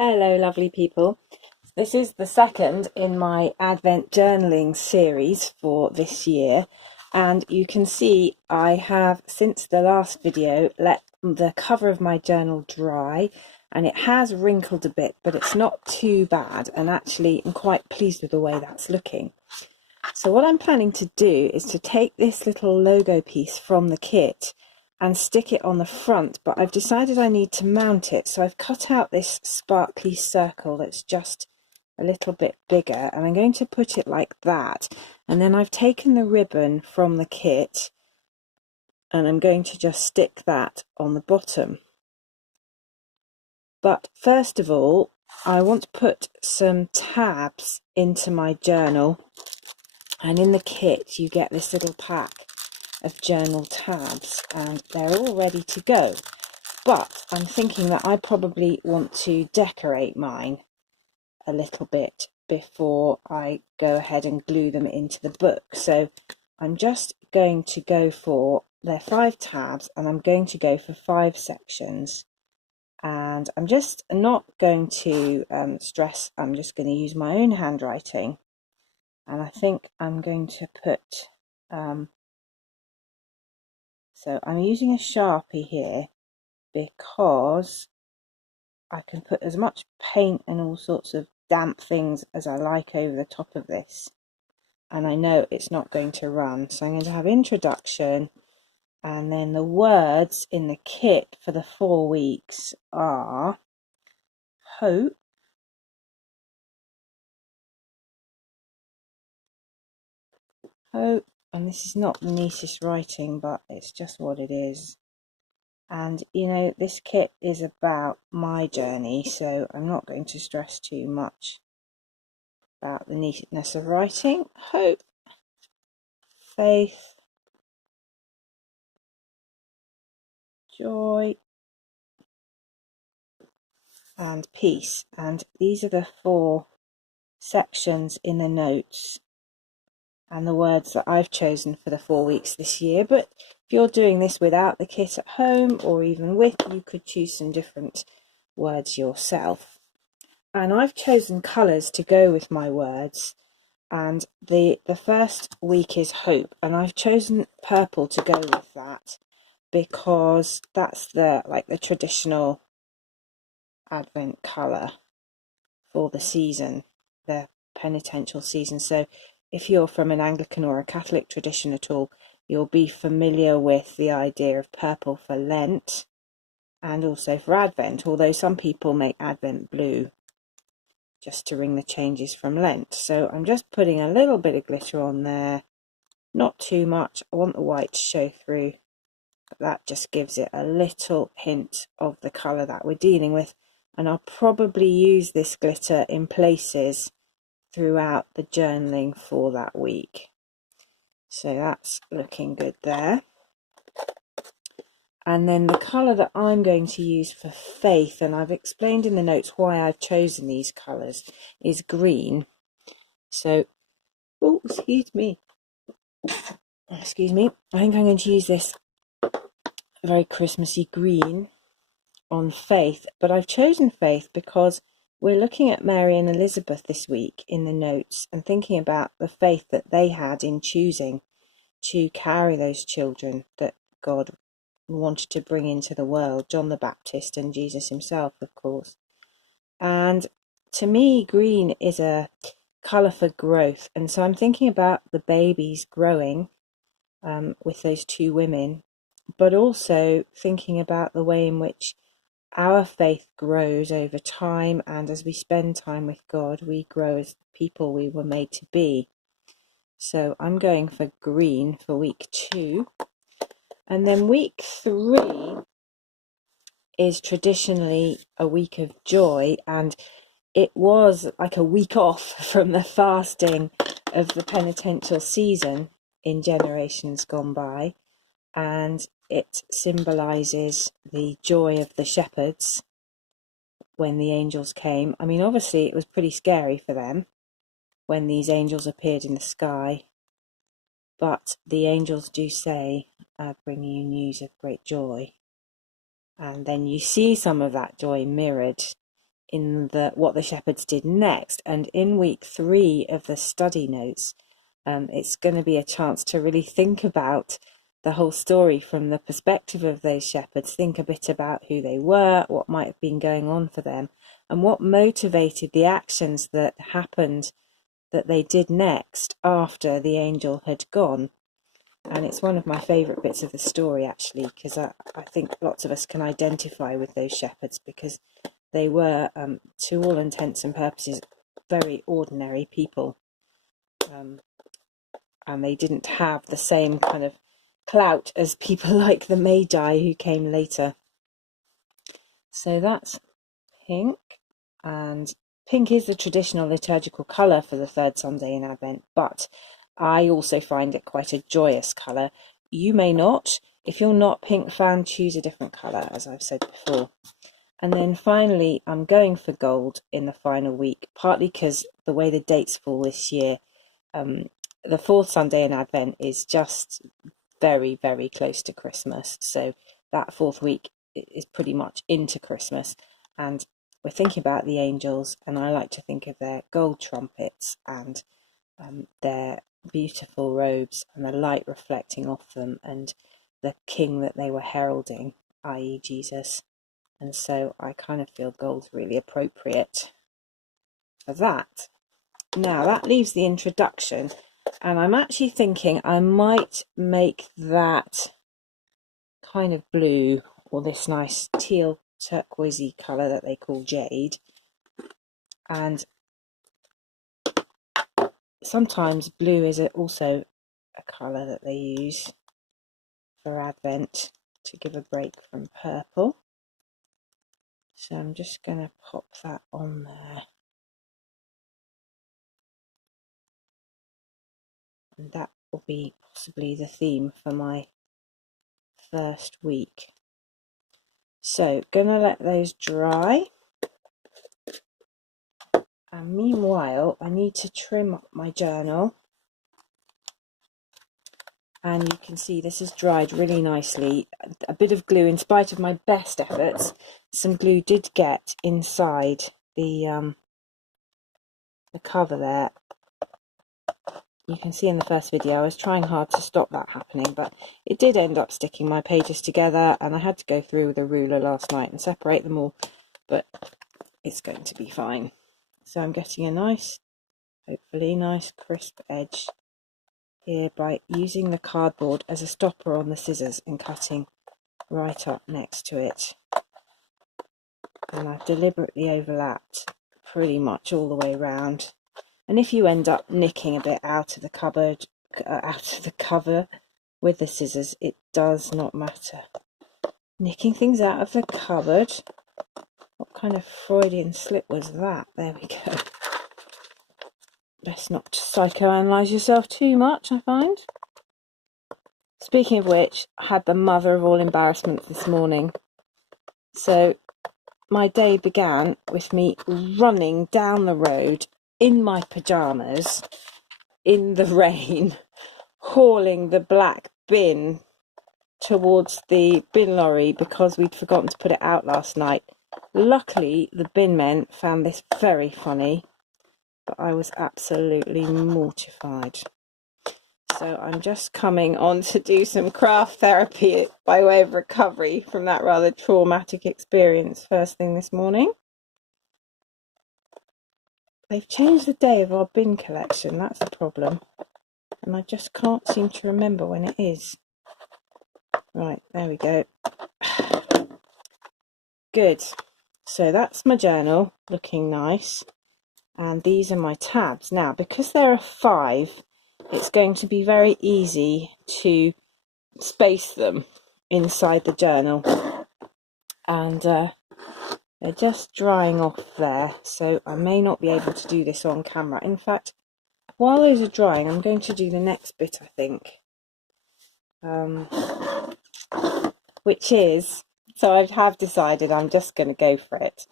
Hello, lovely people. This is the second in my Advent journaling series for this year, and you can see I have, since the last video, let the cover of my journal dry, and it has wrinkled a bit, but it's not too bad, and actually I'm quite pleased with the way that's looking. So what I'm planning to do is to take this little logo piece from the kit and stick it on the front, but I've decided I need to mount it, so I've cut out this sparkly circle that's just a little bit bigger, and I'm going to put it like that, and then I've taken the ribbon from the kit and I'm going to just stick that on the bottom. But first of all, I want to put some tabs into my journal, and in the kit you get this little pack of journal tabs, and they're all ready to go. But I'm thinking that I probably want to decorate mine a little bit before I go ahead and glue them into the book. So I'm just going to go for, they're 5 tabs, and I'm going to go for 5 sections. And I'm just not going to stress, I'm just going to use my own handwriting. And I think I'm going to put, so I'm using a Sharpie here because I can put as much paint and all sorts of damp things as I like over the top of this, and I know it's not going to run. So I'm going to have introduction, and then the words in the kit for the 4 weeks are hope, hope, and this is not the neatest writing, but it's just what it is. And you know, this kit is about my journey, so I'm not going to stress too much about the neatness of writing. Hope, faith, joy, and peace. And these are the 4 sections in the notes and the words that I've chosen for the 4 weeks this year. But if you're doing this without the kit at home, or even with, you could choose some different words yourself. And I've chosen colours to go with my words, and the first week is hope, and I've chosen purple to go with that because that's the traditional Advent colour for the season, the penitential season. So if you're from an Anglican or a Catholic tradition at all, you'll be familiar with the idea of purple for Lent and also for Advent, although some people make Advent blue just to ring the changes from Lent. So I'm just putting a little bit of glitter on there, not too much. I want the white to show through, but that just gives it a little hint of the colour that we're dealing with. And I'll probably use this glitter in places throughout the journaling for that week. So that's looking good there. And then the colour that I'm going to use for faith, and I've explained in the notes why I've chosen these colours, is green. So, oh, excuse me, I think I'm going to use this very Christmassy green on faith, but I've chosen faith because we're looking at Mary and Elizabeth this week in the notes and thinking about the faith that they had in choosing to carry those children that God wanted to bring into the world, John the Baptist and Jesus himself, of course. And to me, green is a colour for growth, and so I'm thinking about the babies growing with those 2 women, but also thinking about the way in which our faith grows over time, and as we spend time with God, we grow as people we were made to be. So I'm going for green for week 2. And then week 3 is traditionally a week of joy, and it was like a week off from the fasting of the penitential season in generations gone by, and it symbolises the joy of the shepherds when the angels came. I mean, obviously it was pretty scary for them when these angels appeared in the sky, but the angels do say, bring you news of great joy. And then you see some of that joy mirrored in the what the shepherds did next. And in week 3 of the study notes, it's going to be a chance to really think about the whole story from the perspective of those shepherds, think a bit about who they were, what might have been going on for them, and what motivated the actions that happened, that they did next after the angel had gone. And it's one of my favourite bits of the story, actually, because I think lots of us can identify with those shepherds, because they were, to all intents and purposes, very ordinary people. And they didn't have the same kind of clout as people like the Magi who came later. So that's pink, and pink is the traditional liturgical colour for the third Sunday in Advent, but I also find it quite a joyous colour. You may not. If you're not a pink fan, choose a different colour, as I've said before. And then finally, I'm going for gold in the final week, partly because the way the dates fall this year, the fourth Sunday in Advent is just very, very close to Christmas. So that fourth week is pretty much into Christmas. And we're thinking about the angels, and I like to think of their gold trumpets and their beautiful robes and the light reflecting off them, and the king that they were heralding, i.e. Jesus. And so I kind of feel gold's really appropriate for that. Now that leaves the introduction, and I'm actually thinking I might make that kind of blue, or this nice teal turquoisey colour that they call jade. And sometimes blue is also a colour that they use for Advent to give a break from purple. So I'm just going to pop that on there. And that will be possibly the theme for my first week. So gonna let those dry, and meanwhile I need to trim up my journal, and you can see this has dried really nicely. A bit of glue, in spite of my best efforts, some glue did get inside the cover there. You can see in the first video I was trying hard to stop that happening, but it did end up sticking my pages together, and I had to go through with a ruler last night and separate them all, but it's going to be fine. So I'm getting a nice, hopefully nice crisp edge here by using the cardboard as a stopper on the scissors and cutting right up next to it. And I've deliberately overlapped pretty much all the way around. And if you end up nicking a bit out of the cupboard, out of the cover with the scissors, it does not matter. Nicking things out of the cupboard. What kind of Freudian slip was that? There we go. Best not to psychoanalyse yourself too much, I find. Speaking of which, I had the mother of all embarrassments this morning. So my day began with me running down the road in my pyjamas in the rain, hauling the black bin towards the bin lorry because we'd forgotten to put it out last night. Luckily, the bin men found this very funny, but I was absolutely mortified. So I'm just coming on to do some craft therapy by way of recovery from that rather traumatic experience first thing this morning. They've changed the day of our bin collection, that's the problem. And I just can't seem to remember when it is. Right, there we go. Good. So that's my journal, looking nice. And these are my tabs. Now, because there are 5, it's going to be very easy to space them inside the journal. And they're just drying off there, so I may not be able to do this on camera. In fact, while those are drying, I'm going to do the next bit, I think. Which is, so I have decided I'm just going to go for it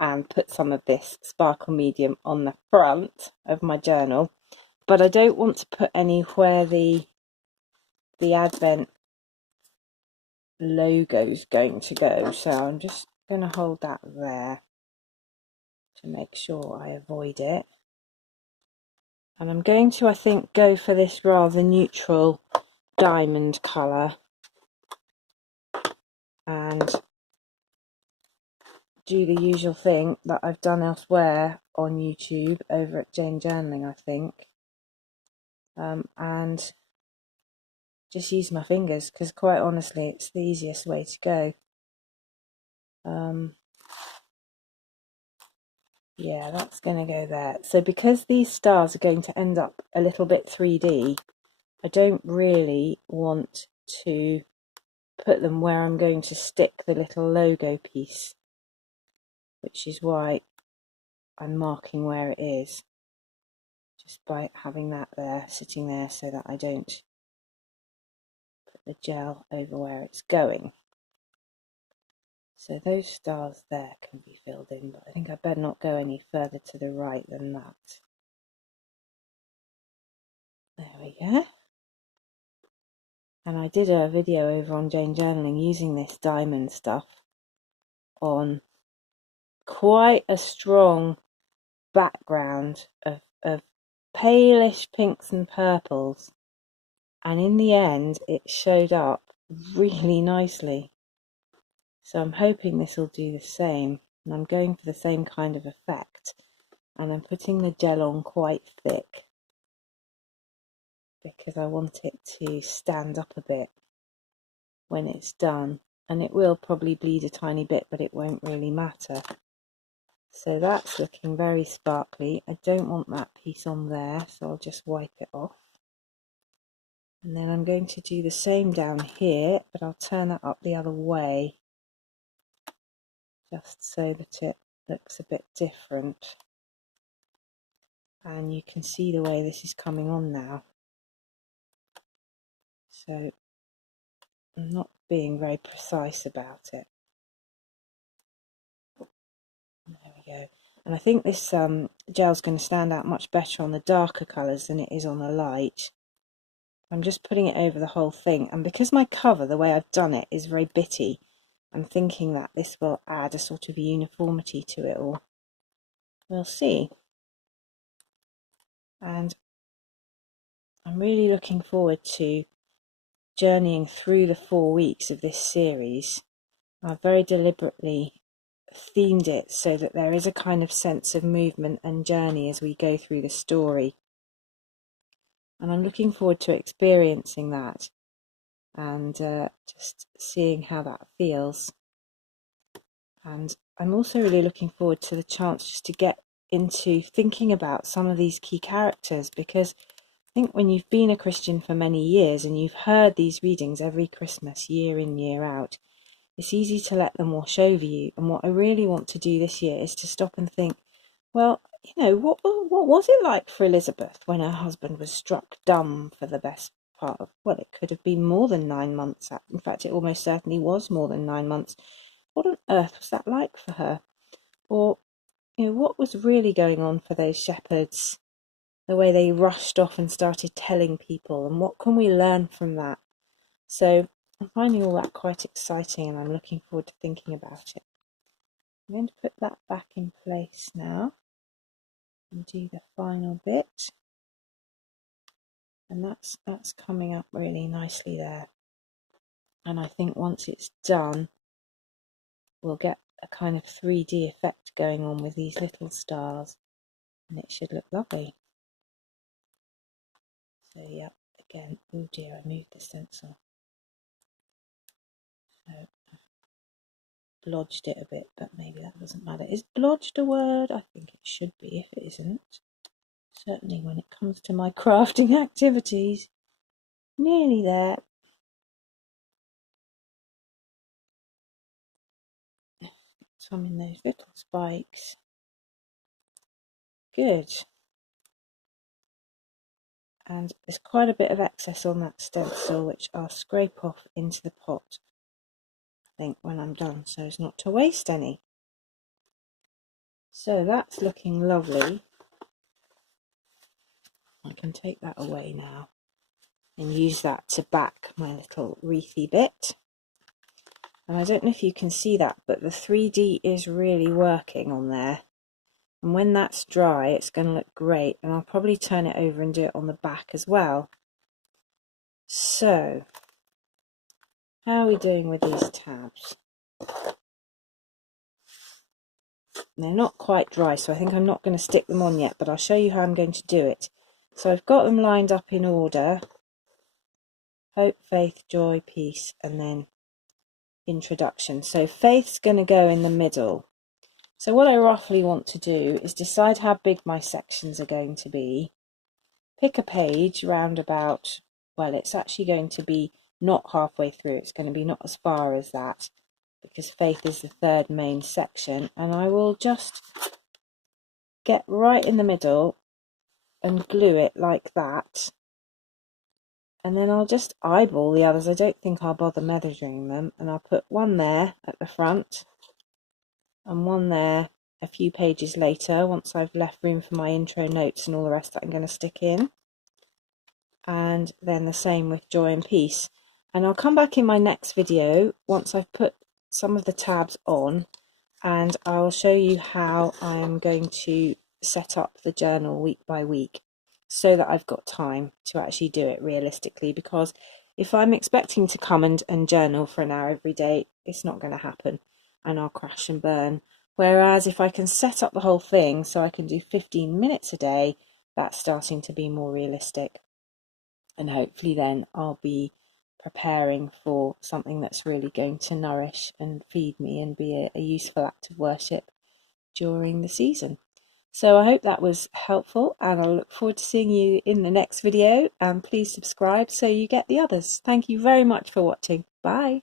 and put some of this sparkle medium on the front of my journal, but I don't want to put any where the Advent logo's going to go, so I'm just going to hold that there. to make sure I avoid it. And I'm going to, I think, go for this rather neutral diamond colour and do the usual thing that I've done elsewhere on YouTube over at Jane Journaling, I think, and just use my fingers, because quite honestly it's the easiest way to go. Yeah, that's going to go there. So because these stars are going to end up a little bit 3D, I don't really want to put them where I'm going to stick the little logo piece, which is why I'm marking where it is, just by having that there, sitting there, so that I don't put the gel over where it's going. So those stars there can be filled in, but I think I better not go any further to the right than that. There we go. And I did a video over on Jane Journaling using this diamond stuff on quite a strong background of palish pinks and purples, and in the end it showed up really nicely. So I'm hoping this will do the same, and I'm going for the same kind of effect, and I'm putting the gel on quite thick because I want it to stand up a bit when it's done, and it will probably bleed a tiny bit, but it won't really matter. So that's looking very sparkly. I don't want that piece on there, so I'll just wipe it off. And then I'm going to do the same down here, but I'll turn it up the other way, just so that it looks a bit different. And you can see the way this is coming on now. So I'm not being very precise about it. There we go. And I think this gel's going to stand out much better on the darker colours than it is on the light. I'm just putting it over the whole thing, and because my cover, the way I've done it, is very bitty, I'm thinking that this will add a sort of uniformity to it all. We'll see. And I'm really looking forward to journeying through the 4 weeks of this series. I've very deliberately themed it so that there is a kind of sense of movement and journey as we go through the story. And I'm looking forward to experiencing that and just seeing how that feels. And I'm also really looking forward to the chance just to get into thinking about some of these key characters, because I think when you've been a Christian for many years and you've heard these readings every Christmas, year in, year out, it's easy to let them wash over you. And what I really want to do this year is to stop and think, well, you know, what was it like for Elizabeth when her husband was struck dumb for the best part of, well, it could have been more than 9 months. In fact, it almost certainly was more than 9 months. What on earth was that like for her? Or, you know, what was really going on for those shepherds? The way they rushed off and started telling people, and what can we learn from that? So I'm finding all that quite exciting, and I'm looking forward to thinking about it. I'm going to put that back in place now and do the final bit. And that's coming up really nicely there. And I think once it's done, we'll get a kind of 3D effect going on with these little stars, and it should look lovely. So yeah, again, oh dear, I moved the stencil. So blodged it a bit, but maybe that doesn't matter. Is blodged a word? I think it should be if it isn't. Certainly when it comes to my crafting activities. Nearly there. Some in those little spikes. Good. And there's quite a bit of excess on that stencil, which I'll scrape off into the pot, I think, when I'm done, so as not to waste any. So that's looking lovely. I can take that away now and use that to back my little wreathy bit. And I don't know if you can see that, but the 3D is really working on there. And when that's dry, it's going to look great. And I'll probably turn it over and do it on the back as well. So, how are we doing with these tabs? They're not quite dry, so I think I'm not going to stick them on yet, but I'll show you how I'm going to do it. So I've got them lined up in order. Hope, faith, joy, peace, and then introduction. So faith's going to go in the middle. So what I roughly want to do is decide how big my sections are going to be. Pick a page round about, well, it's actually going to be not halfway through. It's going to be not as far as that, because faith is the third main section. And I will just get right in the middle and glue it like that. And then I'll just eyeball the others. I don't think I'll bother measuring them. And I'll put one there at the front and one there a few pages later, once I've left room for my intro notes and all the rest that I'm going to stick in. And then the same with joy and peace. And I'll come back in my next video once I've put some of the tabs on, and I'll show you how I'm going to set up the journal week by week so that I've got time to actually do it realistically, because if I'm expecting to come and journal for an hour every day, it's not going to happen and I'll crash and burn. Whereas if I can set up the whole thing so I can do 15 minutes a day, that's starting to be more realistic. And hopefully then I'll be preparing for something that's really going to nourish and feed me and be a useful act of worship during the season. So I hope that was helpful, and I look forward to seeing you in the next video, and please subscribe so you get the others. Thank you very much for watching. Bye.